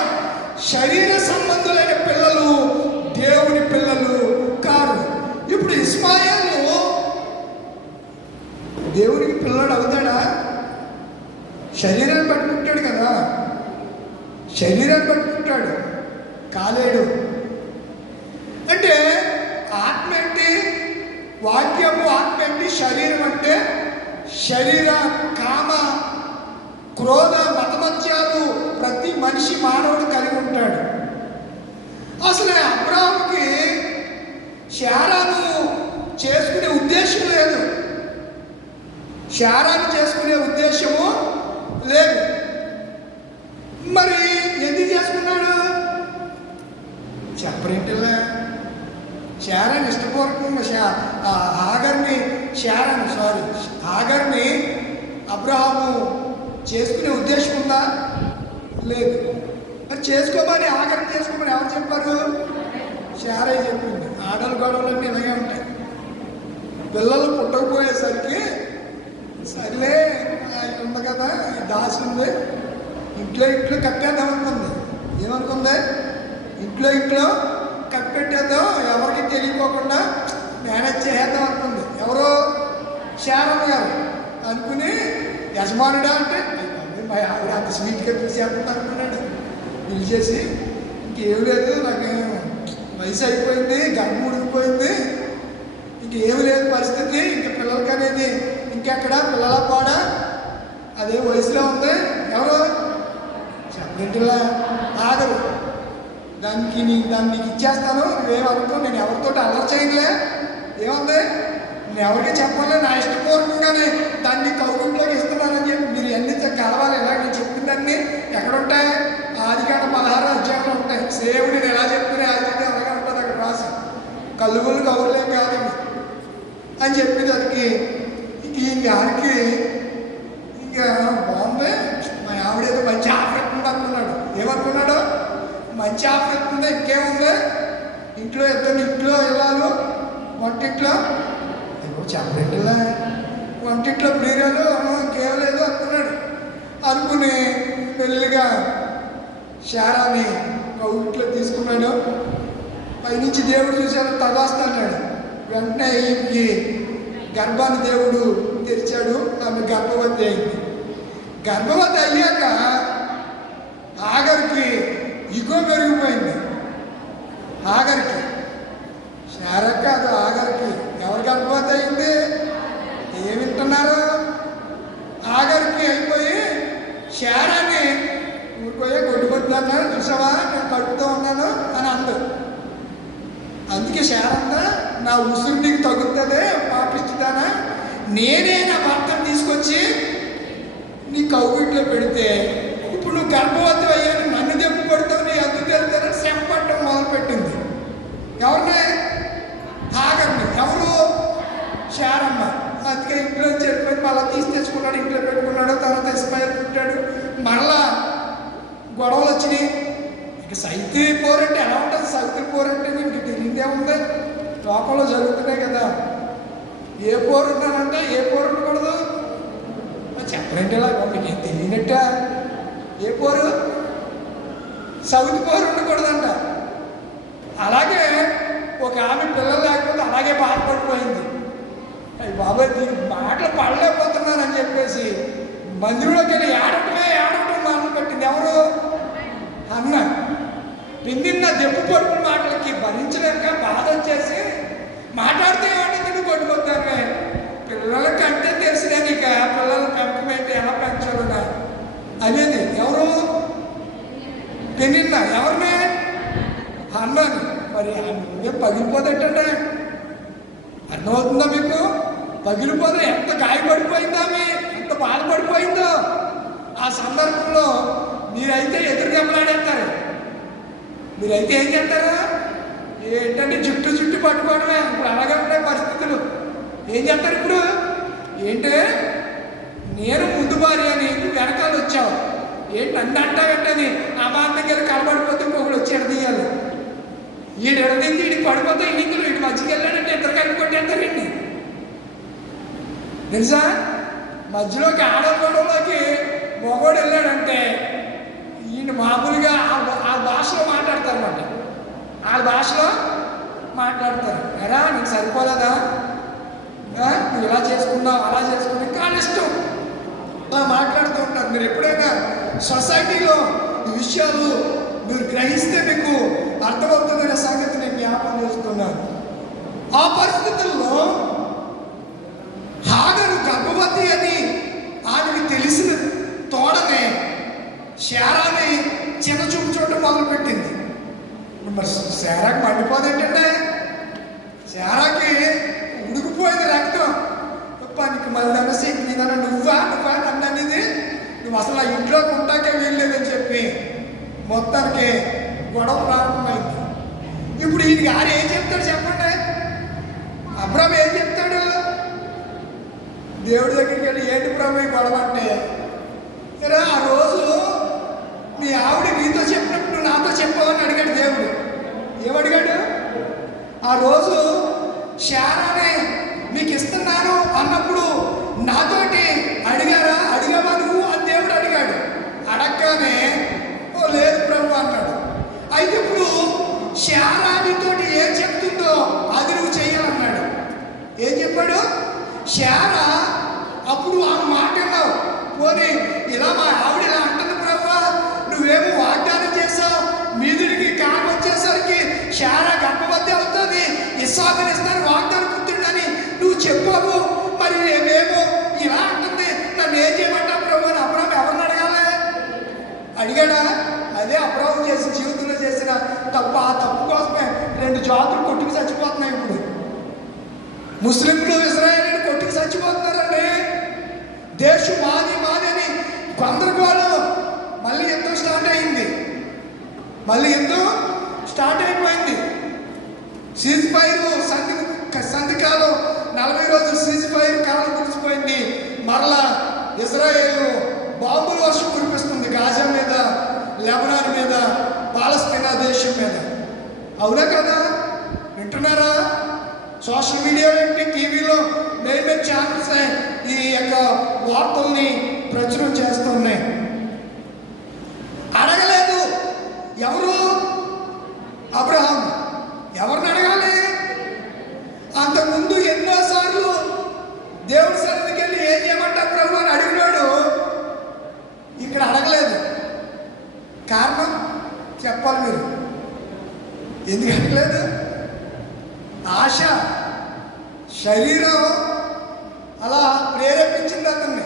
శరీర సంబంధులైన పిల్లలు దేవుని పిల్లలు కారు. ఇప్పుడు ఇస్మాయిలు దేవునికి పిల్లడు అవుతాడా? శరీరాన్ని పట్టుకుంటాడు కదా, శరీరాన్ని పట్టుకుంటాడు, కాలేడు. అంటే ఆత్మ ఏంటి? వాక్యము ఆత్మ ఏంటి? శరీరం అంటే శరీర కామ క్రోధ మతమత్యాలు ప్రతి మనిషి మానవుడు కలిగి ఉంటాడు. అసలు అబ్రాహాముకి శారాను చేసుకునే ఉద్దేశం లేదు, శారాను చేసుకునే ఉద్దేశము లేదు. మరి ఎందుకు చేసుకున్నాడు? చెప్పరేంటిలా? శారాన్ని ఇష్టపూర్వకంగా హాగర్ని అబ్రహాము చేసుకునే ఉద్దేశం ఉందా? లేదు. మరి చేసుకోమని, హాగర్ని చేసుకోమని ఎవరు చెప్పారు? శారా చెప్పింది. ఆడలు గొడవలన్నీ ఇలాగే ఉంటాయి. పిల్లలు పుట్టకపోయేసరికి సర్లే ఆయన ఉంది కదా, దాసి ఉంది, ఇంట్లో కట్టేద్దాం అనుకుంది. ఏమనుకుంది? ఇంట్లో కట్టెట్టేద్దాం, ఎవరికి తెలియకోకుండా మేనేజ్ చేద్దాం అనుకుంది. ఎవరో శారమ్మ గారు అనుకుని, యజమానుడా అంటే మా ఆవిడ అంత స్వీట్గా పిలిచేద్దాం అనుకున్నాడు. పిలిచేసి, ఇంకేం లేదు, నాకు వయసు అయిపోయింది, గర్భం ఉడికిపోయింది, ఇంకేమి లేదు పరిస్థితి, ఇంక పిల్లలకి అనేది ఇంకెక్కడ పిల్లల పాడా, అదే వయసులో ఉంది. ఎవరు చెప్పినట్టులా ఆగరు. దాన్ని నీకు ఇచ్చేస్తాను, నువ్వేమనుకో, నేను ఎవరితో అల్లరి చేయలే, ఏముంది, నేను ఎవరికి చెప్పాలి, నా ఇష్టపూర్వకంగానే దాన్ని కౌగుట్లోకి ఇస్తున్నానని చెప్పి మీరు ఎన్ని కలవాలి. ఇలా నేను చెప్పినన్ని ఎక్కడుంటాయి? ఆదికాండ 16వ అధ్యాయంలో ఉంటాయి. సేవ్ నేను ఎలా చెప్తున్నా అది అలాగే ఉంటుంది అక్కడ రాసి. కలుగులు కౌరులేం కాదండి అని చెప్పి దానికి ఈ గారికి ఇంకా బాగుంది, మా ఆవిడేదో మంచి ఆఫర్ ఉంది అనుకున్నాడు. ఏమనుకున్నాడు? మంచి ఆఫర్ ఉందా, ఇంకేముంది, ఇంట్లో ఇంట్లో వెళ్ళాలి, వంటింట్లో చెప్పలేట్లా, వంటింట్లో ప్రియురాలు ఇంకేం లేదు అనుకున్నాడు. అనుకుని పెళ్ళిగా శారాని కౌగిట్లో తీసుకున్నాడు. పైనుంచి దేవుడు చూశాడు, తదాస్తాడు. వెంటనే ఈ గర్భాన్ని దేవుడు తెరిచాడు. ఆమె గర్భవతి అయింది. గర్భవతి అయ్యాక ఆగరికి ఇగో పెరిగిపోయింది. ఆగరికి, శారా కాదు, ఆగరికి. ఎవరు గర్భవతి అయింది? ఏమి వింటున్నారు? ఆగరికి అయిపోయి శారాన్ని ఊరిపోయే కొట్టుకొద్దాను, చూసావా నేను కడుపుతూ ఉన్నాను అని అందు. అందుకే శారమ్మ, నా ఉసురు నీకు తగులుతుందే పాపిస్తుందానా, నేనే నా భర్తను తీసుకొచ్చి నీ కౌగిట్లో పెడితే ఇప్పుడు నువ్వు గర్భవతి అయ్యాను, నన్ను దెబ్బ కొడతావు, నీ అద్దు తెలుతానని శంపట్టడం మొదలుపెట్టింది. ఎవరిని? ఆగర్ని. ఎవరు? శారమ్మ. అందుకే ఇంట్లో చెప్పి మళ్ళీ తెచ్చుకున్నాడు, ఇంట్లో పెట్టుకున్నాడు. తర్వాత ఇస్మాయిల్ పుట్టాడు. మరలా గొడవలు వచ్చినాయి. ఇక సైతి పోరంటే ఎలా ఉంటుంది? సైతి పోరంటే నీకు తెలియదే ఉంది, లోకంలో జరుగుతున్నాయి కదా. ఏ పోరు ఉన్నానంటే ఏ పోరు ఉండకూడదు చెప్పరంటే ఇలా మీకు ఏం తెలియనట్ట. ఏ పోరు? సౌతి పోరు ఉండకూడదంట. అలాగే ఒక ఆమె పిల్లలు లేకపోతే అలాగే బాధపడిపోయింది. అయ్యి బాబాయ్ దీని మాటలు పడలేకపోతున్నానని చెప్పేసి మందిరంలోకి వెళ్ళి ఏడటం మొదలు పెట్టింది. ఎవరు? అన్న. పిండిన్న దెబ్బ పడుకున్న మాటలకి భరించలేక బాధ వచ్చేసి మాట్లాడితే ఏమంటుంది, నువ్వు కొట్టుకొద్దామే, పిల్లలకంటే తెలిసినా నీకు పిల్లల పెంపకం ఎలా పెంచాలి అనేది. ఎవరు? పిండిన్న. ఎవరిని? అన్నని. మరి అన్నం పగిలిపోదటండి. అర్థమవుతుందా మీకు? పగిలిపోతే ఎంత గాయపడిపోయిందా, ఎంత బాధపడిపోయిందో. ఆ సందర్భంలో మీరైతే ఎదురు దెబ్బలాడేస్తారు. మీరైతే ఏం చేస్తారా? ఏంటంటే చుట్టూ పట్టుకోవడమే. ఇప్పుడు అలాగే ఉంటాయి పరిస్థితులు. ఏం చేస్తారు ఇప్పుడు? ఏంటి, నేను ముందు భార్య అని వెనకాల వచ్చావు, ఏంటి నన్ను అంటావేంటని ఆ మాత్రం గారు కలబడిపోతే ఇంకొకటి వచ్చి ఎడదీయాలి. ఈడు ఎడదీసి వీడికి పడిపోతే ఇంటిలో ఇటు మధ్యకి వెళ్ళాడంటే ఇద్దరు కలిపి కొట్టేస్తారండి. తెలుసా? మధ్యలోకి ఆడగొడవలోకి మొగోడు వెళ్ళాడంటే ఈయన మామూలుగా ఆ భాషలో మాట్లాడతారు అన్నమాట. ఆ భాషలో మాట్లాడతారు. ఎరా నీకు సరిపోలేదా, నువ్వు ఇలా చేసుకున్నావు అలా చేసుకున్నావు, ఇంకా ఇష్టం అలా మాట్లాడుతూ ఉంటారు. మీరు ఎప్పుడైనా సొసైటీలో ఈ విషయాలు మీరు గ్రహిస్తే మీకు అర్థమవుతుందనే సంగతి నేను జ్ఞాపకం చేస్తున్నాను. ఆ పరిస్థితుల్లో హాగరు గర్భవతి అని ఆమెకి తెలిసిన తోడనే శారాని చిన్న చూపు చూడటం మొదలుపెట్టింది. మరి శారాకి మండిపోదేంటంటే, శారాకి ఉడికిపోయింది రక్తం. పనికి మళ్ళీ శక్తి నువ్వా నన్ను అనేది, నువ్వు అసలు ఆ ఇంట్లోకి ఉంటాకే వీల్లేదని చెప్పి మొత్తానికి గొడవ ప్రారంభమైంది. ఇప్పుడు ఈయన గారు ఏం చెప్తాడు చెప్పండి? అబ్రాహం ఏం చెప్తాడు? దేవుడి దగ్గరికి వెళ్ళి ఏంటి ప్రభు గొడవ అంటే, సరే ఆ రోజు మీ ఆవిడ నీతో చెప్పినప్పుడు నువ్వు నాతో చెప్పావని అడిగాడు దేవుడు. ఏమడిగాడు? ఆ రోజు శారానే మీకు ఇస్తున్నాను అన్నప్పుడు నాతోటి అడిగావా నువ్వు అని దేవుడు అడిగాడు. అడగగానే ఓ లేదు ప్రభు అన్నాడు. అయితే ఇప్పుడు శారానితోటి ఏం చెప్తుందో అది నువ్వు చెయ్యాలన్నాడు. ఏం చెప్పాడు? శారా అప్పుడు ఆ మాట అన్నావు, పోనీ ఇలా మా ఆవిడ ఇలా అంటుంది ప్రభు, నువ్వేమో వాగ్దానం చేసావు, మీదుడికి కాలం వచ్చేసరికి శారా గర్భవతి అవుతుంది, ఇస్సాకుని ఇస్తాను వాగ్దానం పుత్రుడని నువ్వు చెప్పావు, మరి నేనేమో ఇలా అంటుంది, నన్ను ఏం చేయమంటావు ప్రభు అని అబ్రాహం ఎవరిని అడగాలి? అడిగాడా? అదే అబ్రాహం చేసిన జీవితంలో చేసిన తప్పు. ఆ తప్పు కోసమే 2 జాతులు కొట్టుకు చచ్చిపోతున్నాయి. ఇప్పుడు ముస్లింలు ఇజ్రాయేలీలు కొట్టుకు చచ్చిపోతున్నారండి. దేశం మాది అని గందరగోళం. మళ్ళీ యుద్ధం స్టార్ట్ అయింది. అయిపోయింది. సీజ్ ఫైర్ సంధి కాలం 40 రోజులు సీజ్ ఫైర్ కాలం కురిసిపోయింది. మరలా ఇజ్రాయేలు బాంబుల వర్షం కురిపిస్తుంది గాజా మీద, లెబనాన్ మీద, పాలస్తీనా దేశం మీద. అవునా కదా? వింటున్నారా? సోషల్ మీడియా ఏంటి, టీవీలో మెయిన్ ఛానల్స్ ఈ యొక్క వార్తల్ని ప్రచురం చేస్తున్నాయి. అడగలేదు ఎవరు? అబ్రహాం. ఎవరిని అడగాలి? అంతకుముందు ఎన్నోసార్లు దేవుడి సన్నిధికి వెళ్ళి ఏం చేయమంటా ప్రభు అని అడిగినాడు. ఇక్కడ అడగలేదు. కారణం చెప్పాలి మీరు. ఎందుకు అడగలేదు? ఆశ, శరీరం అలా ప్రేరేపించింది అతన్ని.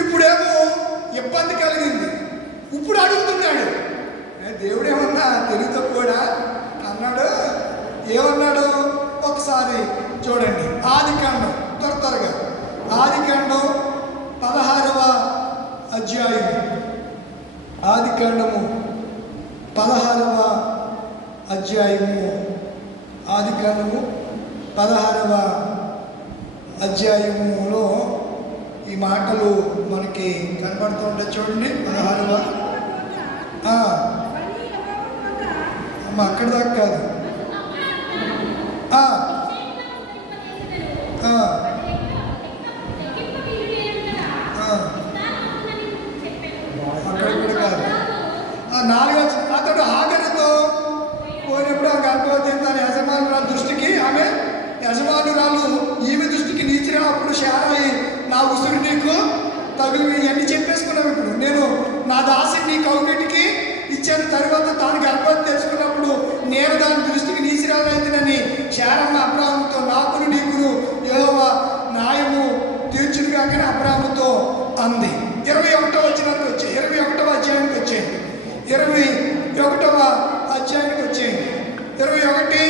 ఇప్పుడేమో ఇబ్బంది కలిగింది. ఇప్పుడు అడుగుతున్నాడు. దేవుడు ఏమన్నా తెలివితో కూడా అన్నాడు. ఏమన్నాడు? ఒకసారి చూడండి. ఆదికాండం త్వరగా ఆదికాండం 16వ అధ్యాయం. ఆదికాండము 16వ అధ్యాయము. ఆదికాండము 16వ అధ్యాయములో ఈ మాటలు మనకి కనబడుతూ ఉంటాయి. చూడండి 16వ. అక్కడ దాకా కాదు. అక్కడ కూడా కాదు. 4వ. అతడు హాగరుతో పోయినప్పుడు ఆ గర్భవతి తన యజమానురాలు దృష్టికి, ఆమె యజమానురాలు ఈమె దృష్టికి నీచిరా. అప్పుడు శారాయి, నా ఉసురు నీకు తగులు, ఇవన్నీ చెప్పేసుకున్నావు. ఇప్పుడు నేను నా దాసిని నీ కౌగిటికి ఇచ్చాను. తర్వాత తాను గర్భవతి తెలుసుకున్నప్పుడు నేను దాని దృష్టికి నీచిరాలైతేనని శారమ్మ అబ్రాహాముతో, నాకును నీకును యెహోవా న్యాయము తీర్చును కాకని అబ్రాహాముతో అంది. 21వ వచనానికి వచ్చాయి. 21వ అధ్యాయానికి వచ్చేయండి. 21వ అధ్యాయానికి వచ్చేయండి. 21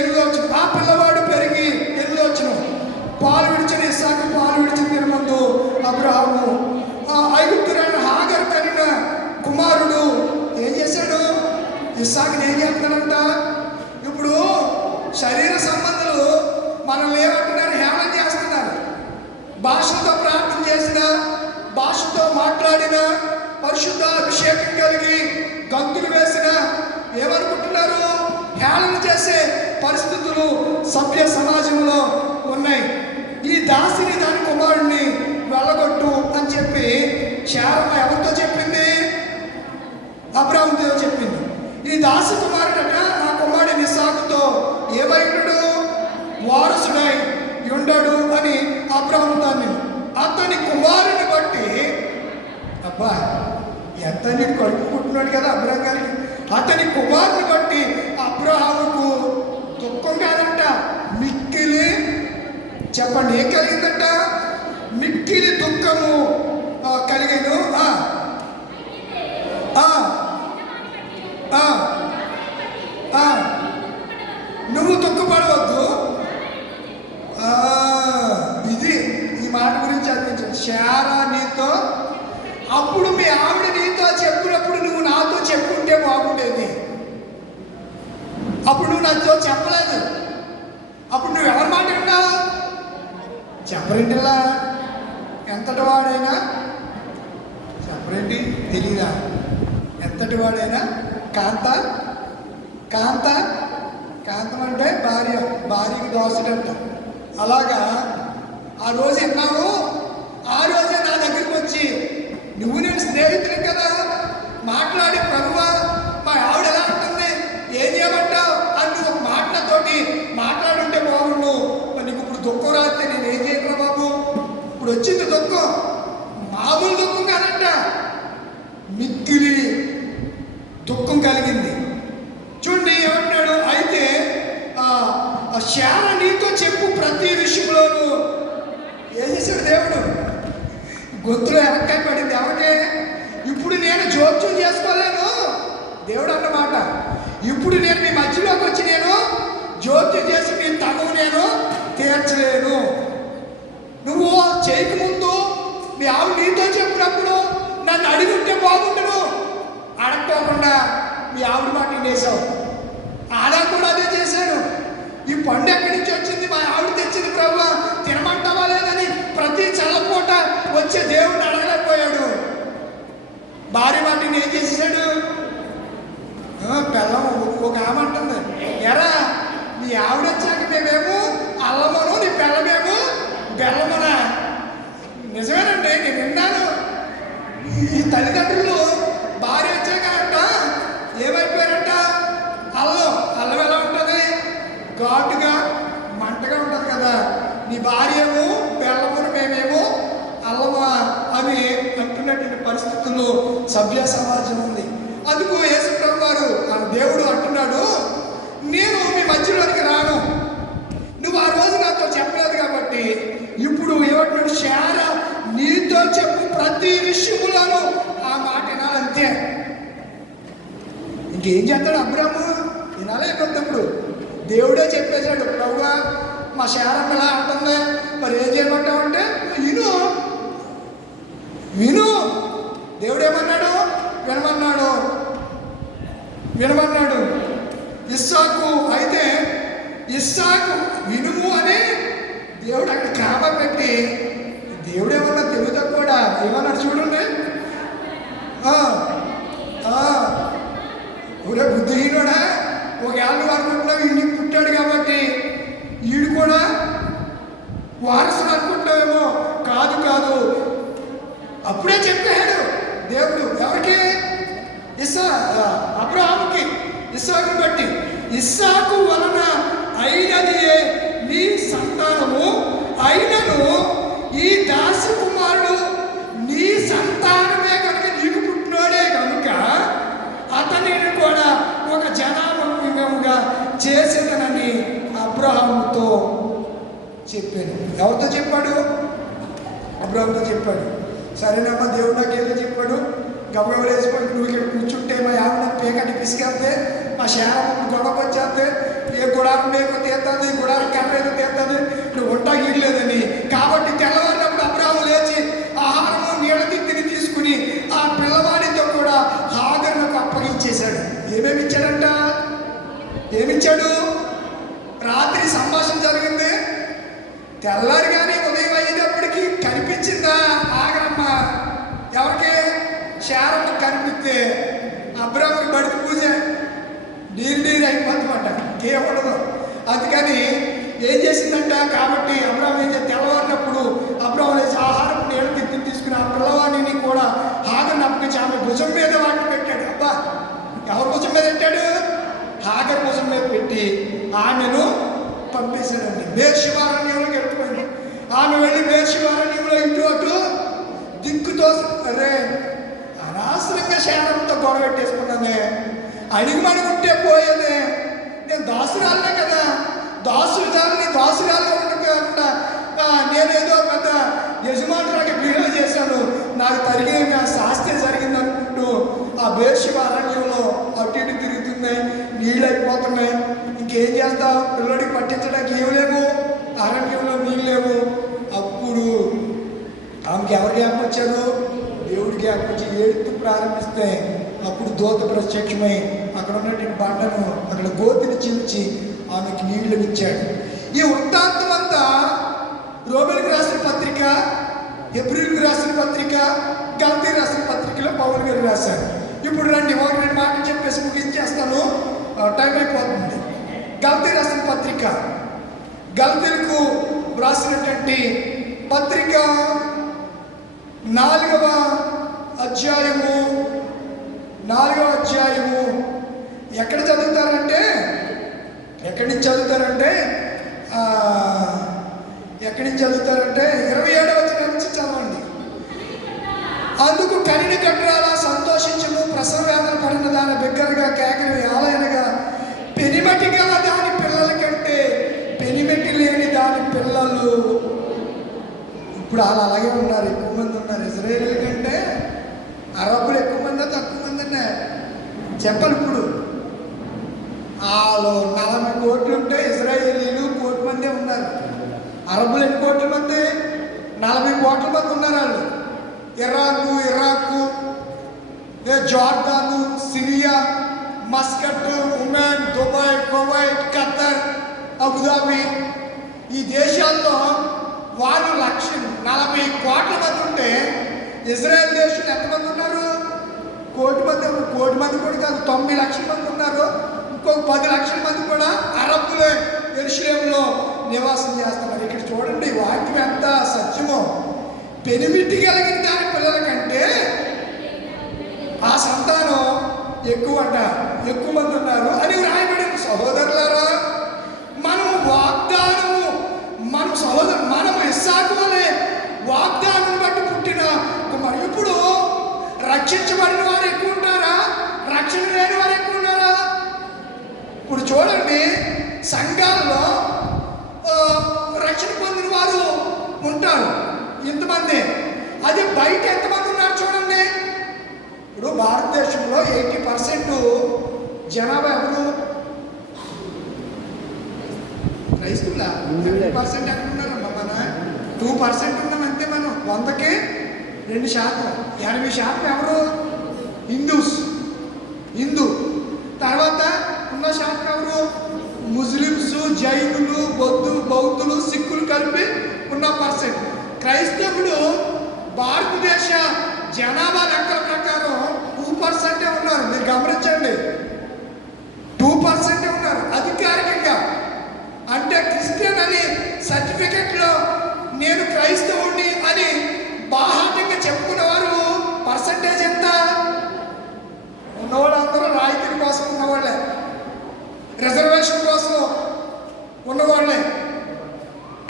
8వ. ఆ పిల్లవాడు పెరిగి 8వ. పాలు విడిచిన ఇస్సాకు పాలు విడిచిన తిరుమందు అబ్రాహాము ఐగుప్తురాలు హాగరు కనిన కుమారుడు ఏం చేశాడు? ఇస్సాకుని ఏం చేస్తాడంట? ఇప్పుడు శరీర సంబంధాలు మనల్ని ఏమంటున్నారు? హేళన చేస్తున్నారు. భాషతో ప్రార్థన చేసిన, భాషతో మాట్లాడిన, పరిశుద్ధ అభిషేకం కలిగి గంతులు వేసిన ఏమనుకుంటున్నారు? హేళన చేసే పరిస్థితులు సభ్య సమాజంలో ఉన్నాయి. ఈ దాసిని దాని కుమారుడిని వెళ్ళగొట్టు అని చెప్పి శారమ్మ ఎవరితో చెప్పింది? అబ్రాహాముతో చెప్పింది. ఈ దాసు కుమారుడట నా కుమారుడు ఇస్సాకుతో ఏమైండు, వారసుడై ఉండడు అని అబ్రాహాముతో అన్నాడు. అతని కుమారుని బట్టి, అబ్బా ఎంత నీటి కడుపు పుట్టినాడు కదా అబ్రాహాం గారికి. అతని కుమారుని బట్టి అబ్రాహాముకు దుఃఖం కాదంట, మిక్కిలి, చెప్పండి ఏం కలిగిందంట? మిక్కిలి దుఃఖము కలిగేను. నువ్వు దుఃఖపడవద్దు. ఇది ఈ మాట గురించి అనిపించింది. శారా నీతో, అప్పుడు మీ ఆవిడ నీతో చెప్పినప్పుడు నువ్వు నాతో చెప్పుంటే బాగుండేది. అప్పుడు నువ్వు నాతో చెప్పలేదు. అప్పుడు నువ్వు ఎవరి మాట విన్నావు? చెప్పరేంటిలా, ఎంతటి వాడైనా చెప్పరేంటి తెలీదా? ఎంతటి వాడైనా కాంత కాంత కాంతం అంటే భార్య, భార్యకి దోసడంట. అలాగా ఆ రోజు విన్నావు. ఆ రోజే నా దగ్గరికి వచ్చి నువ్వు నేను స్నేహితులు కదా మాట్లాడి, ప్రభువా మా ఆవిడ ఎలా ఉంటుంది, ఏం చేయమంటావు అని నువ్వు ఒక మాటలతోటి మాట్లాడుంటే బాగుండు. నీకు ఇప్పుడు దుఃఖం రాస్తే నేను ఏం చేయను బాబు. ఇప్పుడు వచ్చింది దుఃఖం, మామూలు దుఃఖం కాదంట, మిక్కిలి దుఃఖం కలిగింది. చూడండి ఏమంటున్నాడు, అయితే శారా నీతో చెప్పు ప్రతి విషయంలోనూ. ఏం చేశాడు దేవుడు? గొంతులో ఎనక్కాయ పడింది ఎవరికే? ఇప్పుడు నేను జోక్యం చేసుకోలేను దేవుడు అన్నమాట. ఇప్పుడు నేను మీ మధ్యలోకి వచ్చి నేను జోక్యం చేసి మీ తగువు నేను తీర్చలేను. నువ్వు చేయకముందు మీ ఆవిడ నీతో చెప్పినప్పుడు నన్ను అడిగి ఉంటే బాగుంటును. అడగకుండా మీ ఆవిడ మాట వేసావు. ఆదా కూడా అదే చేశాడు. ఈ పండు ఎక్కడి నుంచి వచ్చింది? మా ఆవిడ తెచ్చింది ప్రభువా, తినమంటావా లేదని ప్రతి చల్లపూట వచ్చే దేవుడిని అడగలేకపోయాడు. భార్య వాటిని ఏం చేసేసాడు? బెల్లం ఒక ఆమె అంటుంది, ఎరా నీ ఆవిడ వచ్చాక మేమేమో అల్లమను, నీ బెల్లమేమో బెల్లమనా? నిజమేనండి, నేను విన్నాను. ఈ తల్లిదండ్రులు భార్య వచ్చాక అంట ఏమైపోయారంట, అల్లం ఎలా ఉంటుంది? ఘాటుగా మంటగా ఉంటుంది కదా. నీ భార్యము బెల్లమును, మేమేమో అల్లమా అని అంటున్నటువంటి పరిస్థితుల్లో సభ్య సమాజం ఉంది. అందుకు యేసుప్రభు వారు దేవుడు అంటున్నాడు, నేను మీ మధ్యలోనికి రాను. నువ్వు ఆ రోజు నాతో చెప్పలేదు కాబట్టి ఇప్పుడు ఏమంటున్నాడు, శారా నీతో చెప్పు ప్రతి విషయంలోనూ ఆ మాట వినాలంతే. ఇంకేం చేస్తాడు అబ్రాము? వినాలేకపోతున్నప్పుడు దేవుడే చెప్పేశాడు, ప్రభువా మా శారమ్మ ఎలా అంటుంది, మరి ఏం చేయమంటావు అంటే విను విను. దేవుడు ఏమన్నాడు? వినమన్నాడు. ఇస్సాకు అయితే ఇస్సాకు వినుము అని దేవుడు అక్కడ కామ పెట్టి, దేవుడు ఏమన్నా తెలుగుతా కూడా ఏమన్నాడు చూడండి, ఊరే బుద్ధిహీనుడా, ఒక ఏళ్ళు అనుకుంటున్నావు ఇంటికి పుట్టాడు కాబట్టి ఈడు కూడా వారసుడు అనుకుంటావేమో. కాదు, అప్పుడే చెప్పాడు దేవుడు. ఎవరికి? అబ్రాహాముకి, ఇస్సాకుని బట్టి. ఇస్సాకు వలన అయినదియే నీ సంతానము, అయినను ఈ దాసి కుమారుడు నీ సంతానమే కనుక నీకు పుట్టినోడే కనుక అతనిని కూడా ఒక జనాంగముగా చేసేదనని అబ్రాహాముతో చెప్పాను. ఎవరితో చెప్పాడు? అబ్రాహాముతో చెప్పాడు. సరేనమ్మా, దేవుడు నాకు ఏదో చెప్పాడు. గబగబలు వేసిపోయి నువ్వు ఇక్కడ కూర్చుంటే మా ఆవిడ పేకటి పిసికేస్తే, మా శారమ్మ గొడవకు వచ్చేస్తే, ఏ గుడారం మేకో తీస్తుంది, గుడారం కర్రేదో తీస్తుంది, నువ్వు వంట గీయలేదని. కాబట్టి తెల్లవారినప్పుడు అబ్రాహాము లేచి ఆహారము నీళ్ళ తిత్తిని తీసుకుని ఆ పిల్లవాడితో కూడా హాగరులకు అప్పగించేశాడు. ఏమేమి ఇచ్చాడంట? ఏమిచ్చాడు? రాత్రి సంభాషణ జరిగింది. తెల్లారిగానే ఉదయం అయ్యేటప్పటికి కనిపించిందా ఆగరమ్మ? ఎవరికి? శారమ్మ కనిపిస్తే అబ్రాహాముకి బడికి పూజ నీరు అయిపోతుందట, ఇంకేముండదు. అందుకని ఏం చేసిందంట? కాబట్టి అబ్రాహాం ఏం చేసి తెల్లవారినప్పుడు అబ్రాహాం ఆహారం నీళ్ళు తీసుకుని ఆ పిల్లవాడిని కూడా ప్రారంభించి ఆమె భుజం మీద వాటిని పెట్టాడు. అబ్బా, ఎవరి భుజం మీద పెట్టాడు? హాగర్ భుజం మీద పెట్టి ఆమెను పంపేశాడండి. బేర్షెబారణ్యంలో గడిపోయింది. ఆమె వెళ్ళి బేర్షెబారణ్యంలో ఇటు అటు దిక్కుతో, అరే అనవసరంగా శారంతో గొడవ పెట్టేసుకున్నానే, అడిగిమనుకుంటే పోయేదే, నేను దాసురాలనే కదా, దాసురాలుగా ఉండకుండా నేనేదో పెద్ద యజమానురాగా బిహేవ్ చేశాను, నాకు తరిగిన శాస్త్రం జరిగింది అనుకుంటూ ఆ బేర్షెబా అరణ్యంలో అటు ఇటు తిరుగుతున్నాయి, నీళ్ళు అయిపోతున్నాయి. ఇంకేం చేస్తావు, పిల్లడికి పట్టించడానికి ఏమి లేవు, అరణ్యంలో నీళ్ళు లేవు. అప్పుడు ఆమెకి ఎవరు జ్ఞాపకం వచ్చారు? దేవుడి జ్ఞాపకం వచ్చి ఏడుతూ ప్రారంభిస్తే అప్పుడు దూత ప్రత్యక్షమై అక్కడ ఉన్నటువంటి బండను అక్కడ గోతిని చీల్చి ఆమెకి నీళ్లు ఇచ్చాడు. ఈ వృత్తాంతం అంతా రోమీయులకు రాసిన పత్రిక, హెబ్రీయులకు రాసిన పత్రిక, గలతీయులకు రాసిన పత్రికలో పౌలు గారు రాశారు. ఇప్పుడు రండి, ఒక రెండు మాటలు చెప్పేసి ముగించేస్తాను, టైం అయిపోతుంది. గలతీయులకు రాసిన పత్రిక, గలతీయులకు రాసినటువంటి పత్రిక 4వ అధ్యాయము ఎక్కడ చదువుతారంటే, ఎక్కడి నుంచి చదువుతారంటే 27వ వచనం నుంచి చదవండి. అందుకు కనిని కట్రాలా సంతోషించము, ప్రసవ వేదన పడిన దాని బిగ్గరగా కేకలు ఆలయనగా, పెనిమటి గల దాని పిల్లల కంటే పెనిమెట్టి లేని దాని పిల్లలు. ఇప్పుడు వాళ్ళు అలాగే ఉన్నారు, ఎక్కువ మంది ఉన్నారు. ఇజ్రాయేలీల కంటే అరబ్బులు ఎక్కువ మంది, తక్కువ మంది అన్నారు చెప్పాలి. ఇప్పుడు వాళ్ళు 40 కోట్లు ఉంటే ఇజ్రాయేలీలు 1 కోటి మందే ఉన్నారు. అరబ్బులు ఎన్ని కోట్ల మంది? 40 కోట్ల మంది ఉన్నారు. వాళ్ళు Iraq, Jordan, Syria, Muscat, Oman, Dubai, Kuwait, Qatar, Abu Dhabi, ఈ దేశాల్లో వాళ్ళు 40 కోట్ల మంది ఉంటే ఇజ్రాయెల్ దేశంలో ఎంతమంది ఉన్నారు? 1 కోటి మంది. 1 కోటి మంది కూడా కాదు, 9 లక్షల మంది ఉన్నారు. ఇంకొక 10 లక్షల మంది కూడా అరబ్బులే యెరూషలేములో నివాసం చేస్తున్నారు. ఇక్కడ చూడండి, వాక్యం ఎంత సత్యమో. పెనిమిటి కలిగిన దాని పిల్లల కంటే ఆ సంతానం ఎక్కువ మంది ఉన్నారు అని రాయబడింది. సహోదరులారా, మనం ఇస్సాకు వలె వాగ్దానం బట్టి పుట్టిన కుమారు. ఇప్పుడు రక్షించబడిన వారు ఎక్కువ ఉంటారా, రక్షణ లేని వారు ఎక్కువ ఉన్నారా? ఇప్పుడు చూడండి, సంఘాల్లో రక్షణ పొందిన వారు ఉంటారు ఇంతమంది, అదే బయట ఎంతమంది ఉన్నారు చూడండి. ఇప్పుడు భారతదేశంలో 80% జనాభా ఎవరు? క్రైస్తవులా? 50% ఎక్కడ ఉన్నారమ్మా? మన 2% ఉన్నాం అంతే. మనం 100కి 2%. 80% ఎవరు? హిందూ. తర్వాత ఉన్న శాతం ఎవరు? ముస్లిమ్స్, జైనులు, బౌద్ధులు, సిక్కులు కలిపి ఉన్న పర్సెంట్. క్రైస్తవుడు భారతదేశ జనాభా లెక్కల ప్రకారం 2% ఉన్నారు. మీరు గమనించండి, 2% ఉన్నారు అధికారికంగా. అంటే క్రిస్టియన్ అని సర్టిఫికెట్లో నేను క్రైస్తవుడిని అని బాహాటంగా చెప్పుకునేవారు పర్సంటేజ్ ఎంత? ఉన్నవాళ్ళందరూ రాయితీ కోసం ఉన్నవాళ్ళే, రిజర్వేషన్ కోసం ఉన్నవాళ్ళే.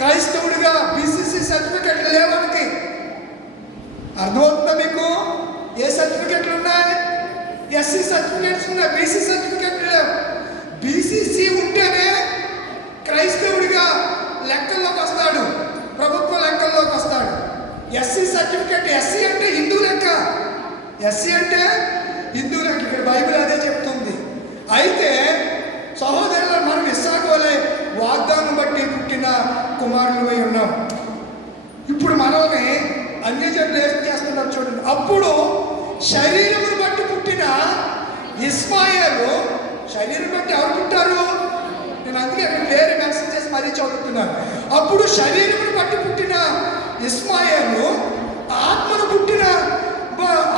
క్రైస్తవుడిగా బీసీసీ సర్టిఫికెట్లు లేవానికి అర్థమవుతుందా మీకు? ఏ సర్టిఫికెట్లు ఉన్నాయి? ఎస్సీ సర్టిఫికెట్స్ ఉన్నాయి, బీసీ సర్టిఫికెట్లు లేవు. బీసీసీ ఉంటేనే క్రైస్తవుడిగా లెక్కల్లోకి వస్తాడు, ప్రభుత్వ లెక్కల్లోకి వస్తాడు. ఎస్సీ సర్టిఫికెట్, ఎస్సీ అంటే హిందూ లెక్క, ఇక్కడ బైబిల్ అదే చెప్తుంది. అయితే సహోదరులు, మనం ఇస్సాకు వలె వాగ్దానం బట్టి పుట్టిన కుమారులమై ఉన్నాం. ఇప్పుడు మనల్ని అన్యజనులు ఏం చేస్తున్నారు చూడండి. అప్పుడు శరీరమును బట్టి పుట్టిన ఇస్మాయేలు, శరీరం బట్టి ఎవరు పుట్టారు? నేను అందుకే వేరే మెన్షన్ చేసి మరీ చదువుతున్నాను. అప్పుడు శరీరమును బట్టి పుట్టిన ఇస్మాయేలు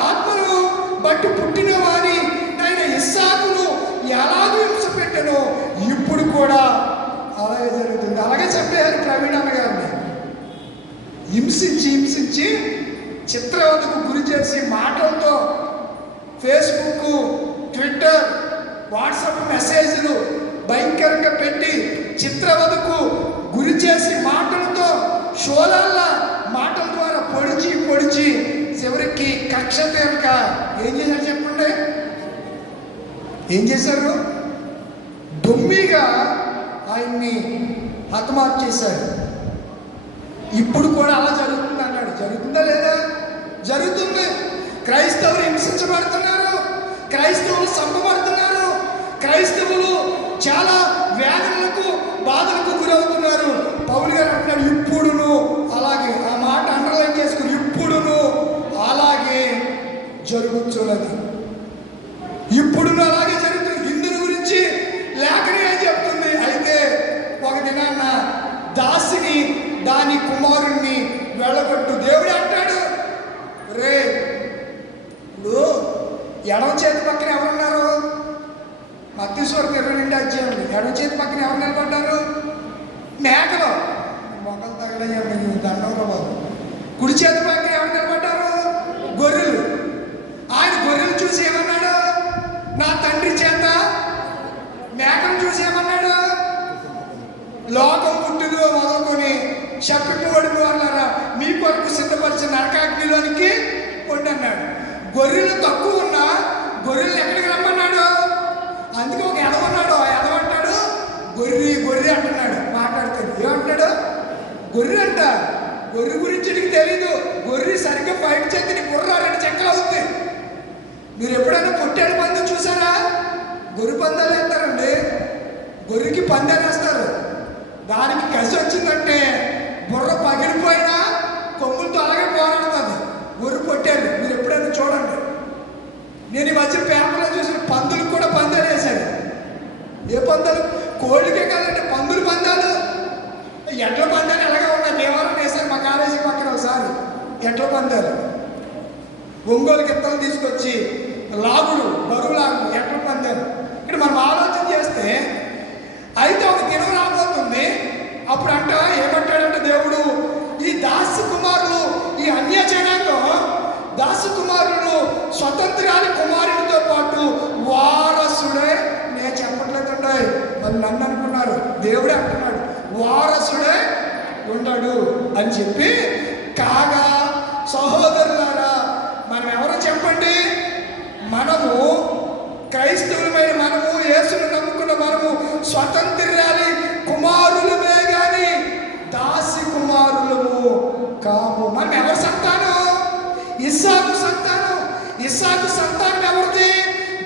ఆత్మను బట్టి పుట్టిన వారి ఆయన ఇస్సాకును ఎలాగో హింస పెట్టానో ఇప్పుడు కూడా అలాగే జరుగుతుంది. అలాగే చెప్పారు ప్రవీణ్ అన్నగారిని. హింసించి చిత్రవదకు గురి చేసి మాటలతో ఫేస్బుక్, ట్విట్టర్, వాట్సాప్ మెసేజ్లు భయంకరంగా పెట్టి చిత్రవదకు గురి చేసి మాటలతో షోలల్ల మాటల ద్వారా పొడిచి చివరికి కక్ష తీరక ఏం చేశారు చెప్పండి? ఏం చేశారు? దొమ్మిగా ఆయన్ని హతమార్చేశారు. ఇప్పుడు కూడా అలా జరుగుతుంది అన్నాడు. జరుగుతుందా లేదా? జరుగుతుంది. క్రైస్తవులు హింసించబడుతున్నారు, క్రైస్తవులు చంపబడుతున్నారు, క్రైస్తవులు చాలా వేదనలకు బాధలకు గురవుతున్నారు. పౌలు గారు అంటున్నాడు ఇప్పుడును అలాగే, ఆ మాట అండర్లైన్ చేసుకుని ఇప్పుడును అలాగే జరుగుతున్నది. ఇప్పుడును అలాగే జరుగుతుంది. ఇందుని గురించి లేఖనం ఏం చెప్తుంది? అయితే ఒక దినాన్న దాసిని దాని కుమారుణ్ణి వెళ్ళగొట్టు. దేవుడు అంటాడు, రే ఇప్పుడు ఎడమ చేతి పక్కన ఎవరున్నారు? మత్తీశ్వరకు 22 అధ్యాయం. ఎడమ చేతి పక్కన ఎవరు నిలబడ్డారు? మేకలు. మొక్కలు తగలయ్యాడు దండంలో బాబు. కుడి చేతి పక్కన ఎవరు నిలబడ్డారు? గొర్రెలు. ఆయన గొర్రెలు చూసి ఏమన్నాడు? నా తండ్రి చేత. మేకను చూసి ఏమన్నాడు? లోకం పుట్టిదో మొదలుకొని శప్పిపోవడం వాళ్ళరా మీ కొరకు సిద్ధపరిచిన నరకాగ్నిలోనికి పొండి అన్నాడు. గొర్రెలు తక్కువ ఉన్నా గొర్రెలు ఎక్కడికి రమ్మన్నాడు? అందుకే ఒక ఎదవన్నాడు. ఆ ఎదవంటాడు గొర్రె అంటున్నాడు. మాట్లాడుతాడు ఏమంటాడు? గొర్రె అంట. గొర్రె గురించి నీకు తెలీదు. గొర్రె సరిగ్గా ఫైట్ చేస్తే నీ గుర్ర 2 చెక్కలు అవుతుంది. మీరు ఎప్పుడైనా పొట్టేడు పందెం చూసారా? గొర్రె పందాలు వేస్తారండి. గొర్రెకి పందాలు వేస్తారు. దానికి కసి వచ్చిందంటే బుర్ర పగిలిపోయినా కొమ్ములతో అలాగే పోరాడుతుంది. గొర్రె పొట్టాడు. మీరు ఎప్పుడైనా చూడండి. నేను ఈ మధ్య పేపర్లో చూసిన పందులకు కూడా పందాలు వేశారు. ఏ పందాలు? కోళ్ళకే కాదంటే పందుల పందాలు, ఎడ్ల పందాలు ఎలాగే ఉన్నాయి. దేవాలయం వేశారు మా కాలేజీ పక్కన ఒకసారి ఎడ్ల పందాలు. ఒంగోలు గిత్తలు తీసుకొచ్చి లాగుడు, బరువు లాగుడు, ఎడ్ల పందాలు. ఇక్కడ మనం ఆలోచన చేస్తే అయితే ఒక దినం రాబోతుంది. అప్పుడు అంట ఏమంటాడంటే దేవుడు, ఈ దాసి కుమారులు, ఈ అన్య జనాంగం దాసి కుమారులు స్వతంత్రాలి కుమారుడితో పాటు వారసుడే. నేను చెప్పట్లేదండి, వాళ్ళు నన్ను అనుకున్నారు. దేవుడే అంటున్నాడు వారసుడే ఉండడు అని చెప్పి. కాగా సహోదరులారా, మనం ఎవరో చెప్పండి? మనము క్రైస్తవులమైన మనము, యేసును నమ్ముకున్న మనము స్వతంత్రాలి కుమారులమే గాని దాసి కుమారులము కాము. మనం ఎవరి సంతానం? ఇస్సాకు సంతానం. ఇస్సాకు సంతానం ఎవరిది?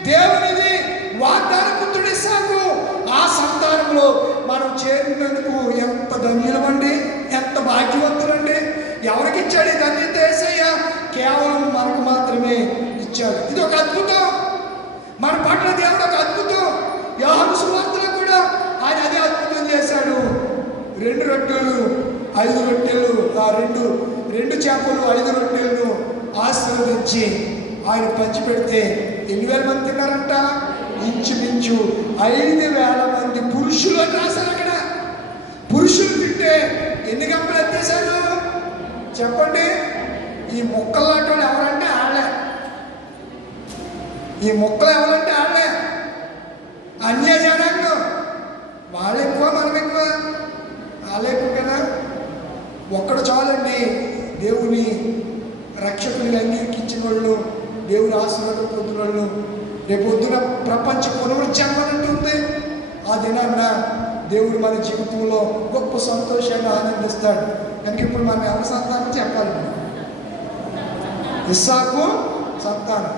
దేవునిది. వాగ్దాన పుత్రుడు ఇస్సాకు. ఆ సంతానంలో మనం చేరినందుకు ఎంత ధన్యులమండి, ఎంత భాగ్యవంతులండి. ఎవరికి ఇచ్చాడు ఈ ధన్యత? యేసయ్య కేవలం మనకు మాత్రమే ఇచ్చాడు. ఇది ఒక అద్భుతం. మన పట్ల దేవుడు ఒక అద్భుతం. యోహాను సువార్తలో కూడా ఆయన అదే అద్భుతం చేశాడు. 2 రొట్టెలు 5 రొట్టెలు, ఆ రెండు చేపలు 5 రొట్టెలను ఆశీర్వదించి ఆయన పంచిపెడితే ఎన్ని వేల మంది తిన్నారంట? ఇంచుమించు 5,000 మంది పురుషులు అని రాశారు అక్కడ. పురుషులు తింటే ఎన్ని గంపలు ఎత్తేశారు చెప్పండి? ఈ మొక్కలు లాంటి వాళ్ళు ఎవరంటే ఆళ్ళే. ఈ మొక్కలు ఎవరంటే ఆళ్ళే. అన్య జనాంగం. వాళ్ళు ఎక్కువ, మనం ఎక్కువ. వాళ్ళు ఎక్కువ కదా. ఒక్కడు చాలండి దేవుని రక్షకుడిగా అంగీకరించిన వాళ్ళు, దేవుని ఆశీర్వాదం పొందిన వాళ్ళు. రేపొద్దున ప్రపంచ పునరుజ్జన్మనంటుంది. ఆ దినాన్న దేవుడు మన జీవితంలో గొప్ప సంతోషాన్ని ఆనందిస్తాడు. కనుక ఇప్పుడు మనం ఎవరి సంతానం చెప్పాలి? ఇస్సాకు సంతానం.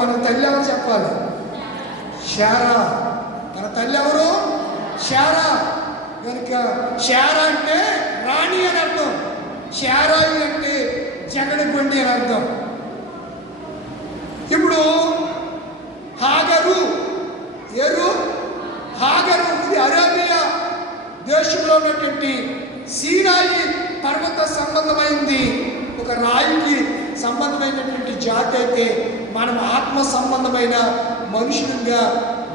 మన తల్లి ఎవరు చెప్పాలి? శారా. మన తల్లి ఎవరు? శారా. కనుక శారా అంటే రాణి అని అర్థం. శారాయి అంటే జగడగొండి అని అర్థం. ఇప్పుడు హాగరు, హాగరు ఇది అరేబియా దేశంలో ఉన్నటువంటి సీనాయి పర్వత సంబంధమైంది. ఒక రాయికి సంబంధమైనటువంటి జాతి అయితే మనం ఆత్మ సంబంధమైన మనుషులుగా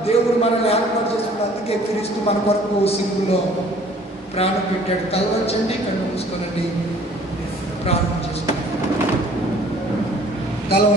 దేవుడు మనల్ని ఏర్పాటు చేస్తున్నాడు. అందుకే క్రీస్తు మన కొరకు సిలువలో ప్రాణం పెట్టాడు. తలవంచండి, కళ్ళు మూసుకోనండి, ప్రార్థన చేసుకుంటాం.